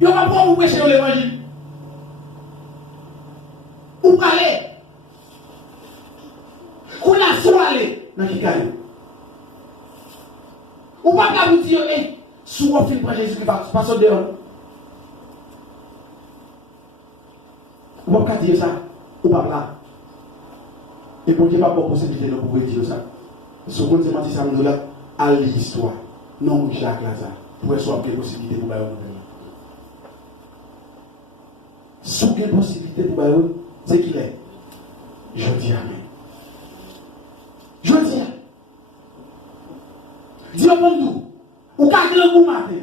Yo va pas vous prêcher l'évangile. Ou parler. Ou la soirée dans qui gagne. Ou pas qu'à vous dire, sous on film pour Jésus qui va passer dehors. Ou pas qu'à dire ça. Ou pas là. Et pour Dieu, pas pour possibilité de pouvoir dire ça. Ce qu'on dit, ça nous dit à l'histoire. Non, Jacques Lazare. Pour avoir une possibilité pour Bayon. Si vous avez une possibilité pour Bayon, c'est qu'il est. Je dis Amen. Je dis. Dis au monde, ou qu'à grand goût matin,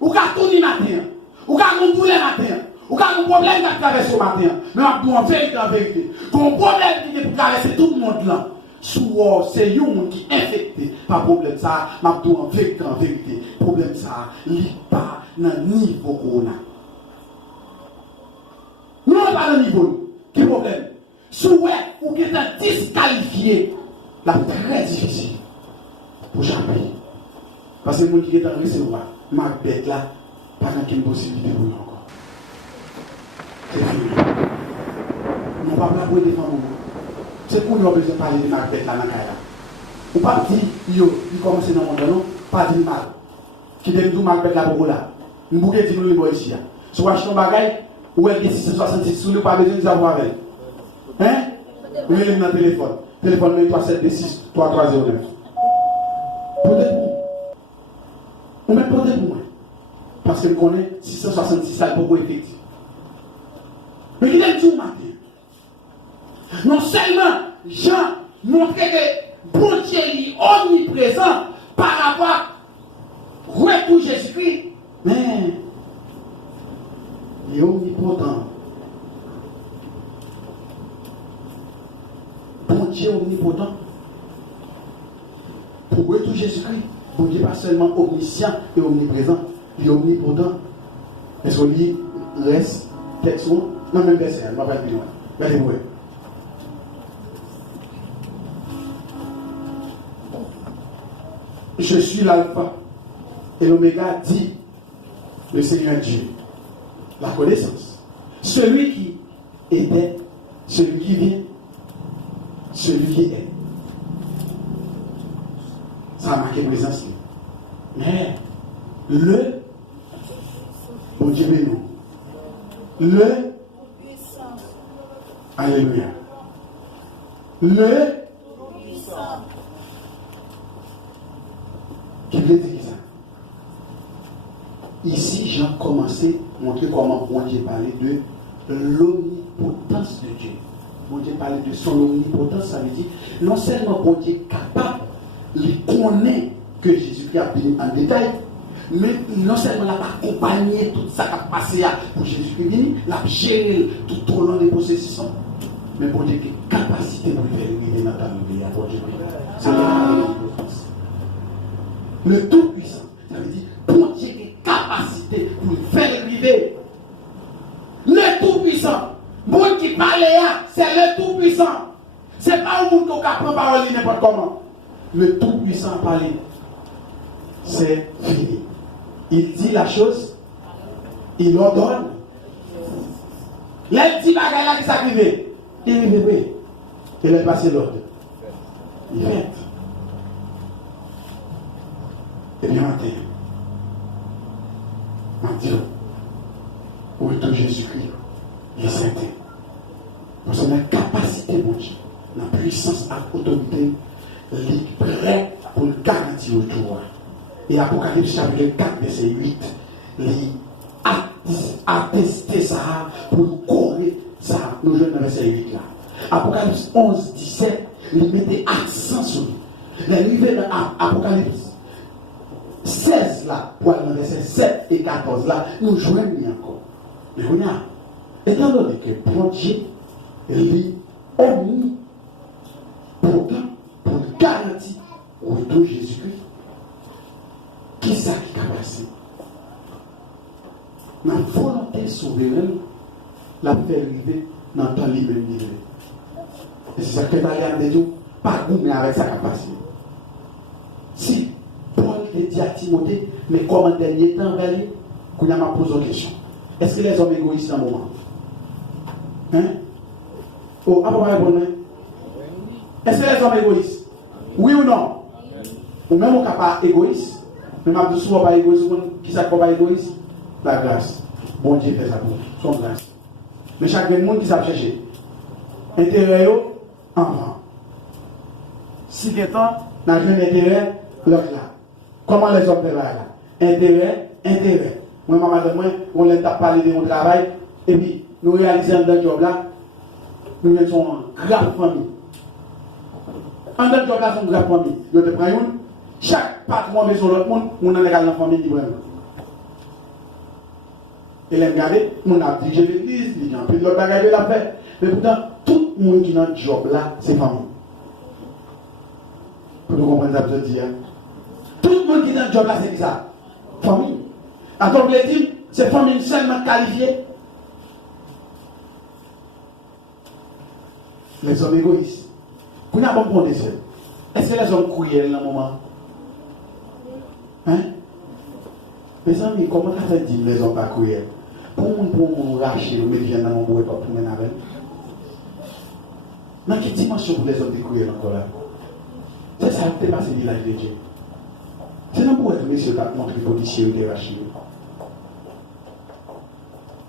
ou qu'à tourner matin, ou qu'à grand douleur matin, ou qu'à un problème qui traverse ce matin, mais on en vérité. Ton problème qui est pour traverser tout le monde là. C'est un qui est infecté par problème ça, m'a dit en vérité, problème ça, il n'est pas dans le niveau corona. Nous n'avons pas le niveau. Quel problème? Souhait ou qui est disqualifié, là très difficile pour chaque pays. Parce que les gens qui sont en recevoir, ma bête là, pas de possibilité pour eux encore. C'est fini. Nous ne pouvons pas pour défendre. C'est pour nous besoin de parler de ma bête là dans le cas. Ou pas dire, il commence dans le monde, non? Pas dire mal. Qui donne tout ma bête là pour là. Nous pouvons dire nous les ici. Si vous achetez un bagage, ou elle est 666, vous n'avez pas besoin de savoir avec. Hein? Vous mettez dans le téléphone. Téléphone 3726 3309. Potez pour moi. On met potez pour moi. Parce que je connais 666 ça pour effectif. Mais il est tout matin. Non seulement Jean montrait que bon Dieu est omniprésent par rapport au retour Jésus-Christ, mais il est omnipotent. Bon Dieu est omnipotent. Pour retour Jésus-Christ, bon Dieu n'est pas seulement omniscient et omniprésent, il est omnipotent. Est-ce qu'on lit reste texte non même verset, je ne vais pas dire. Regardez-vous. Je suis l'alpha et l'oméga, dit le Seigneur Dieu. La connaissance. Celui qui était, celui qui vient, celui qui est. Ça a marqué présence. Mais le bon Dieu béni. Le Alléluia. Le qui veut dire ça. Ici, j'ai commencé à montrer comment bon Dieu parlait de l'omnipotence de Dieu. Bon Dieu parlait de son omnipotence, ça veut dire non seulement bon Dieu est capable, il connaît que Jésus-Christ a venu en détail, mais non seulement il a accompagné tout ça qui a passé pour Jésus-Christ venu, il a géré tout au long des processus. Mais bon Dieu a capacité pour faire arriver dans ta vie à Dieu. C'est l'omnipotence. Le tout-puissant, ça veut dire bon Dieu a capacité pour faire arriver. Le tout-puissant, bon qui parle là, c'est le tout-puissant. C'est pas un monde qui prend parole n'importe comment. Le tout-puissant parler, c'est fini. Il dit la chose, il ordonne. Les petits bagages là qui s'arrivent, il arrive, il est passé l'ordre. Il fait. Et bien matin, Dieu, où est Jésus-Christ, il est certain. Parce qu'on a la capacité, mon Dieu, la puissance et l'autorité, il est prêt pour le garantir autour. Et Apocalypse chapitre 4, verset 8, il a attesté ça pour corriger ça, nous jeunes dans verset 8 là. Apocalypse 11, 17, il mettait accent sur lui. Il est arrivé dans Apocalypse 16 là, pour aller dans verset 7 et 14 là, nous joignons encore. Mais on a, étant donné que bon Dieu, il est omnipotent pour garantir au retour de Jésus-Christ. Qui ça qui a passé? La volonté souveraine la fait arriver dans le temps libre. Et c'est ça que tu as regardé, pas goûter avec ça qui a passé. Si Paul te dit à Timothée, mais comme en dernier temps, qu'on a posé une question. Est-ce que les hommes égoïstes dans le moment? Hein? Oh, à pas répondre. Est-ce que les hommes égoïstes? Oui ou non? Ou même on n'est pas égoïste. Mais je dis souvent pas égoïste. Qui ça pas égoïste? La grâce. Bon Dieu fait ça pour nous. Son grâce. Mais chaque monde qui s'est cherché. Intérêt, enfant. Si quelqu'un n'a un intérêt, l'autre là. Comment les hommes font là? Intérêt. Moi, maman, on les tape parler de mon travail. Et puis, nous réalisons dans le job là. Nous sommes une grave famille. En dans le job là, nous sommes une grave famille. Nous te prenons une. Chaque patron met sur l'autre monde, on a dans la famille librement. Et les regarder, on a dirigé l'église, il y a un peu de l'autre bagage de la fête. Mais pourtant, tout le monde qui est dans le job là, c'est famille. Pour nous comprendre ça, je dis. Tout le monde qui est dans le job là, c'est ça. Famille. Alors, je dis, c'est famille seulement qualifiée. Les hommes égoïstes. Pour nous avoir un bon désir. Est-ce que les hommes cruels dans le moment? Hein? Mes amis, comment ça fait dire les hommes pas cruels? Pour nous racher, nous mettre dans mon bois pour nous mener avec. Dans quelle dimension pour les hommes cruels encore là? C'est ça qui est passé dans l'âge de Dieu. C'est non pour être messieurs qui a montré policiers ou des rachés.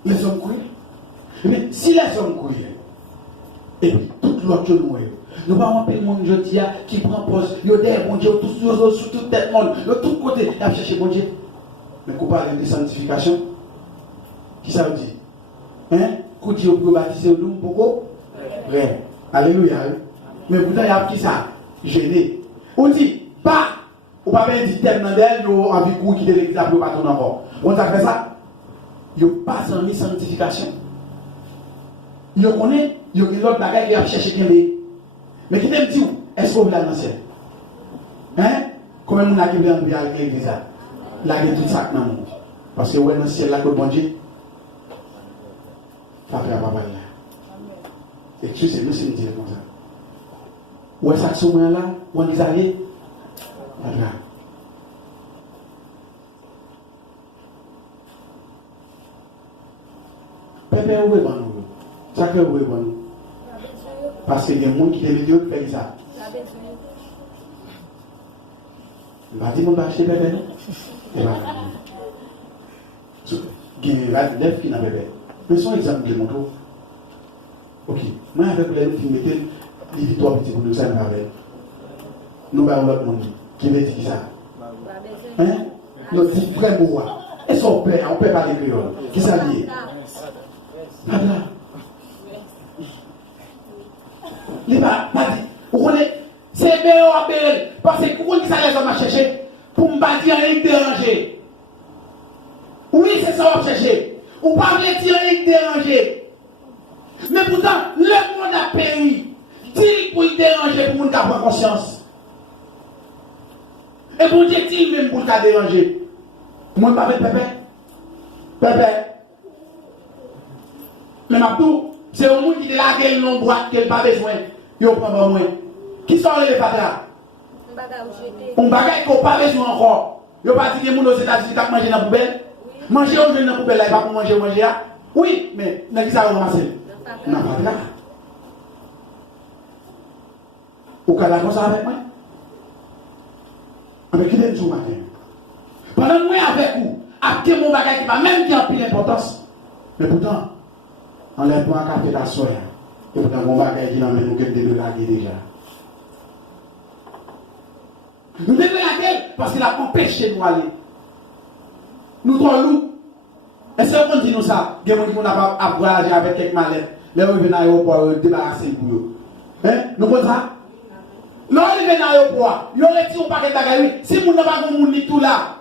Les hommes cruels. Mais si les hommes cruels, et puis toute l'autre chose nous ne pouvons pas le monde qui prend poste, il y a des bon Dieu, sur tout le monde, de tous côtés, il a cherché bon Dieu. Mais qu'on parle de sanctification, qui ça veut dire? Hein? Qu'on dit au baptiser au nom, pourquoi? Vrai. Alléluia. Mais pourtant, il y a qui ça? Gêné. On dit, pas, on ne peut pas dire tellement d'elle, il y a envie de quitter l'église pour pas tourner encore. On a fait ça? Il n'y a pas de sanctification. Il y a l'autre bagaille qui a cherché quelqu'un. Mais qui t'aime dit, est-ce qu'on veut la lancer? Hein? Comment on a qui veut en avec l'église? Là, il y a tout ça dans le monde. Parce que, ouais, dans le ciel, là, que bon Dieu, ça fait à papa là. Et tu sais, nous, c'est dire comme ça. Ouais, ça, ce moment là, où on est allé, là. Pépé, où est bon nous? Ça, que où est bon nous? Parce qu'il y a des gens qui ont fait ça. Il va dire, on va acheter bébé, non? Il va dire. Il va dire qu'il n'a pas bébé. Mais son exemple de mon tour. Ok. Moi, avec les filles, mettez les victoires petits pour nous, ça ne va pas. Nous avons l'autre monde qui veut dire ça. Hein? Nous disons vraiment. Et son père, on ne peut pas les créoles. Qui s'habille? Pas là. Il va pas dire. Vous connaissez? C'est meilleur parce que vous qui ça les hommes à chercher pour me bâtir un ligue dérangé. Oui, c'est ça qu'on chercher. Ou pas me dire un ligue dérangé. Mais pourtant, le monde a péri. Dit pour le déranger pour nous avoir conscience. Et pour dire dit même pour le déranger. Moi, je m'appelle Pépé. Pépé. Mais Mabdou, c'est un monde qui est là, qui n'a pas besoin. Il n'a pas besoin. Qui sont les patras? On bagaille qu'on n'a pas besoin encore. Il n'y a pas dit que les gens aux États-Unis qui mangent dans la poubelle. Manger au dans la poubelle, il va pas manger. Oui, mais qui ça va ramasser? Non, pas là. Au cas là, ça avec moi? Avec qui est-ce matin? Pendant que moi avec vous, après mon bagage qui va même bien plus d'importance. Mais pourtant, enlève-moi un café d'assoir. Et pourtant, mon bagage qui n'a même aucun développé déjà. Nous devons laquelle parce qu'il a empêché de nous aller. Nous trois loups. Est-ce qu'on dit nous ça? Il y a des gens qui n'ont pas voyagé avec quelques mallettes. Les gens qui viennent à l'aéroport, débarrasser pour eux. Hein? Nous voyons ça? Lorsque ils viennent à l'aéroport, ils ont retiré un paquet de bagages. Si nous n'avons pas de monde tout là,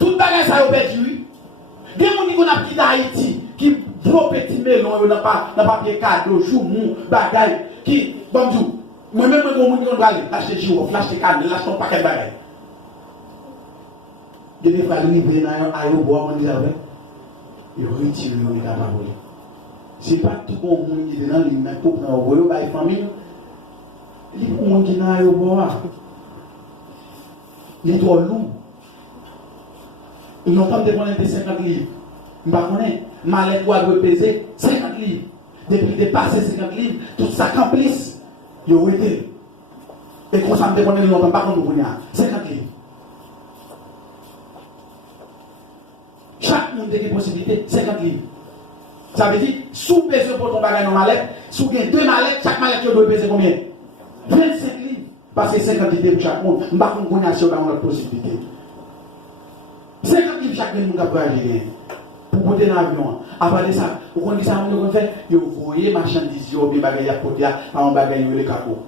tout bagage ça a perdu. Il y a des gens qui ont quitté Haïti, qui vont petit melon, ils n'ont pas papier cadeau, chou, mou, bagages, qui, bon Dieu. Moi-même, je vais aller acheter du jour, acheter cadeau, acheter un paquet de bagages. Il y a des frères qui viennent à l'aéroport, on dit avec. Ils retirent le monde. Ce n'est pas tout le monde qui est dans l'île, mais pour prendre la famille. Il y a des gens qui sont dans l'aéroport. Il est trop lourd. Longtemps, de prendre 50 livres. Je ne sais pas, ma lettre doit peser 50 livres. Depuis dépasser 50 livres, tout ça complice, il a été. Et quand ça me dépend de longtemps, pas contre 50 livres. Chaque monde a des possibilités, 50 livres. Ça veut dire, sous peser pour ton bagage dans ma lettre, sous bien 2 mallettes, chaque mallette doit peser combien? 25 livres. Parce que 50 livres pour chaque monde, je ne sais pas si on a une possibilité. 50 livres chaque monde peut agir. Pour monter dans l'avion. Après ça, vous connaissez ça, vous fait, vous voyez marchandises, vous voyez à côté, à un bagage, le capot.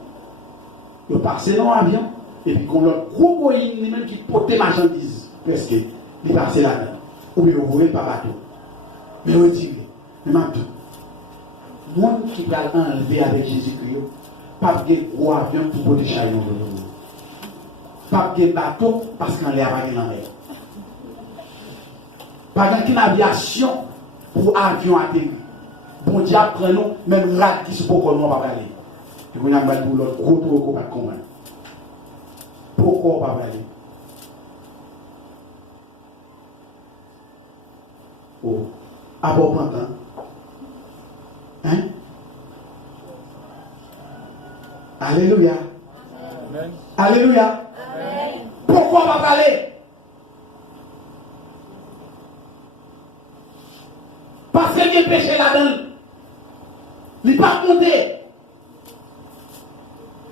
Vous passez dans l'avion, et puis, quand l'autre gros Boeing, même qui porte marchandises, presque, il passe là-dedans. Ou bien vous voyez pas bateau. Mais vous dites, mais maintenant, le monde qui va enlever avec Jésus-Christ, pas de gros avion pour porter chaillon de l'eau. Pas de bateau parce qu'on l'a pas dans l'air. Pas qu'une aviation pour avion atterri. Bon Dieu prend nous, même rat qui se peut qu'on va aller. Et vous n'avez pas pour l'autre gros tour qu'on va comprendre. Pourquoi on va aller? Oh, à bon temps. Hein? Alléluia. Amen. Alléluia. Amen. Pourquoi on va aller? Parce qu'il y a des péchés là-dedans. Il n'est pas monté.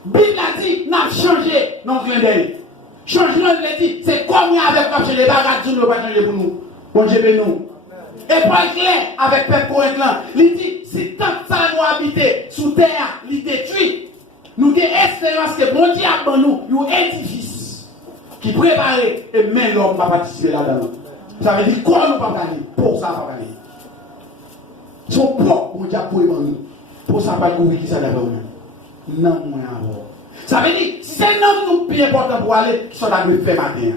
Bible a dit, n'a changé dans le clin d'œil. Changement, il a dit, c'est comme avec marché les bagages, nous ne pas changer pour nous. Bon Dieu, nous. Et Paul clair avec Peuple Corinthien, il dit, si tant que ça nous habiter sous terre, il détruit. Nous avons espérance que bon Dieu a pour nous un édifice qui prépare et même l'homme va participer là-dedans. Ça veut dire quoi nous pas gagner? Pour ça, pas gagner. Son propre, mon Dieu, pour nous. Pour ça, pas couvrir qui ça d'abord. Non, moi, avant. Ça veut dire, si c'est un homme plus important pour aller, qui sont là de faire matin.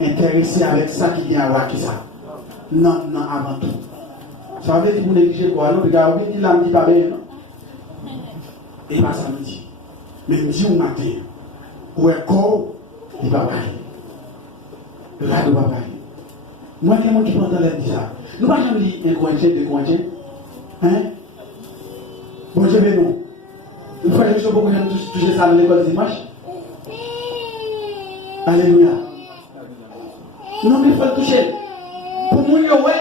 Intéressé avec ça qui vient à qui ça. Non, non, avant tout. Ça veut dire que vous négligez quoi? Non, regardez, il a dit pas bien, non? Et pas samedi. Mais midi ou matin, ou un corps, il va parler. Là, il va parler. Moi, il y a des gens qui prennent dans l'air de ça. Nous ne pouvons jamais dire un Corinthien, deux Corintiens. Hein? Bon Dieu, mais non. Une fois que je suis beaucoup de toucher ça dans l'école dimanche. Alléluia. Non, mais il faut le toucher. Pour moi, ouais,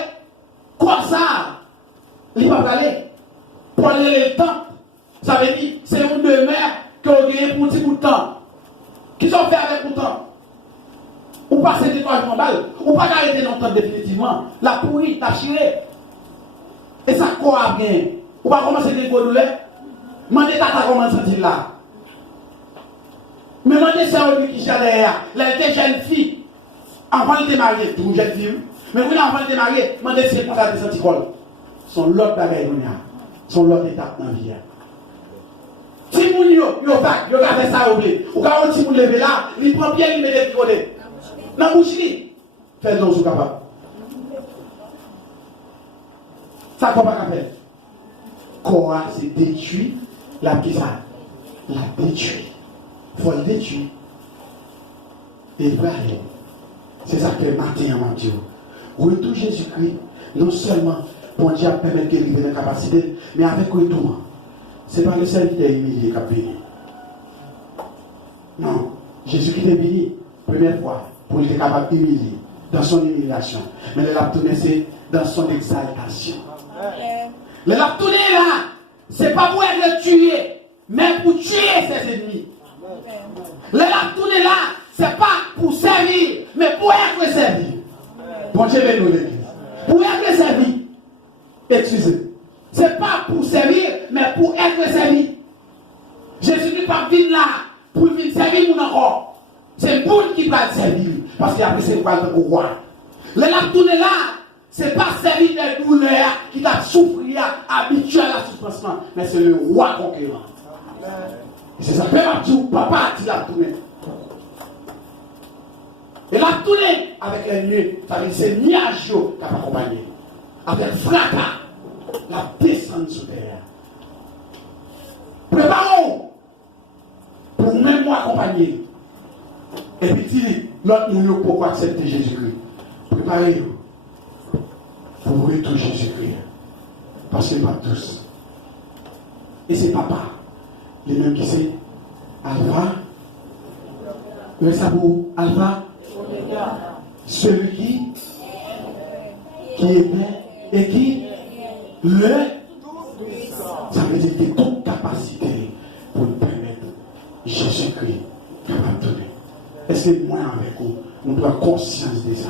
comme ça, il va parler. Pour aller le temps. Ça veut dire, c'est une demeure que vous gagnez pour un petit bout de temps. Qu'ils ont fait avec le temps. Ou pas c'est découragement mal, ou pas arrêter longtemps définitivement. La pourrie, la chirée. Et ça croit bien. Ou pas commencer à gros douleur. Mandez tata comment sentir là. Mais mandez ça au qui j'ai derrière. Là, elle était jeune fille. Avant de démarrer, tout jeune fille. Mais vous avant de démarrer, mandez si elle a des anticols. Son l'autre bagaille, son l'autre étape dans la vie. Si vous yo bac, yo gardez ça oublié. Ou quand si vous levez là, il prend bien, il met des côtés. Dans la bouche, fais-le sous capable. Ça, quoi pas faire? Quoi, c'est détruit la petite ça. La détruit. Il faut le détruire. Et vrai, c'est ça que matin, mon Dieu. Retour Jésus-Christ, non seulement pour Dieu permettre qu'il vienne dans la capacité, mais avec retour. Ce n'est pas le serviteur humilié qui a béni. Non, Jésus-Christ est béni, première fois, pour être capable d'humilier, dans son humiliation. Mais le l'a tourné, c'est dans son exaltation. Le l'a tourné là, ce n'est pas pour être tué, mais pour tuer ses ennemis. Le l'a tourné là, ce n'est pas pour servir, mais pour être servi. Bon Dieu, nous l'église. Pour être servi. Excusez. Ce n'est pas pour servir, mais pour être servi. Jésus n'est pas venu là pour venir servir mon encore. C'est le monde qui va servir. Parce qu'il a pris ses poils de roi. Le l'a tourné là, ce n'est pas servir des douleurs qui t'a souffert, habitué à la souffrance, mais c'est le roi conquérant. Et c'est ça, papa qui l'a tourné. Et l'a tourné avec les nuées. C'est nuage qui a accompagné. Avec fracas, la descente sous terre. Préparons pour même moi accompagner. Et puis dit, l'autre nous pourquoi accepter Jésus-Christ. préparez pour retour Jésus-Christ. Parce que pas tous. Et c'est papa, les mêmes qui c'est Alpha. Le sabot, Alpha. Celui qui est et qui le. Ça veut dire que toute capacité pour nous permettre Jésus-Christ capable de donner. Est-ce que moi avec vous, nous prenons conscience de ça?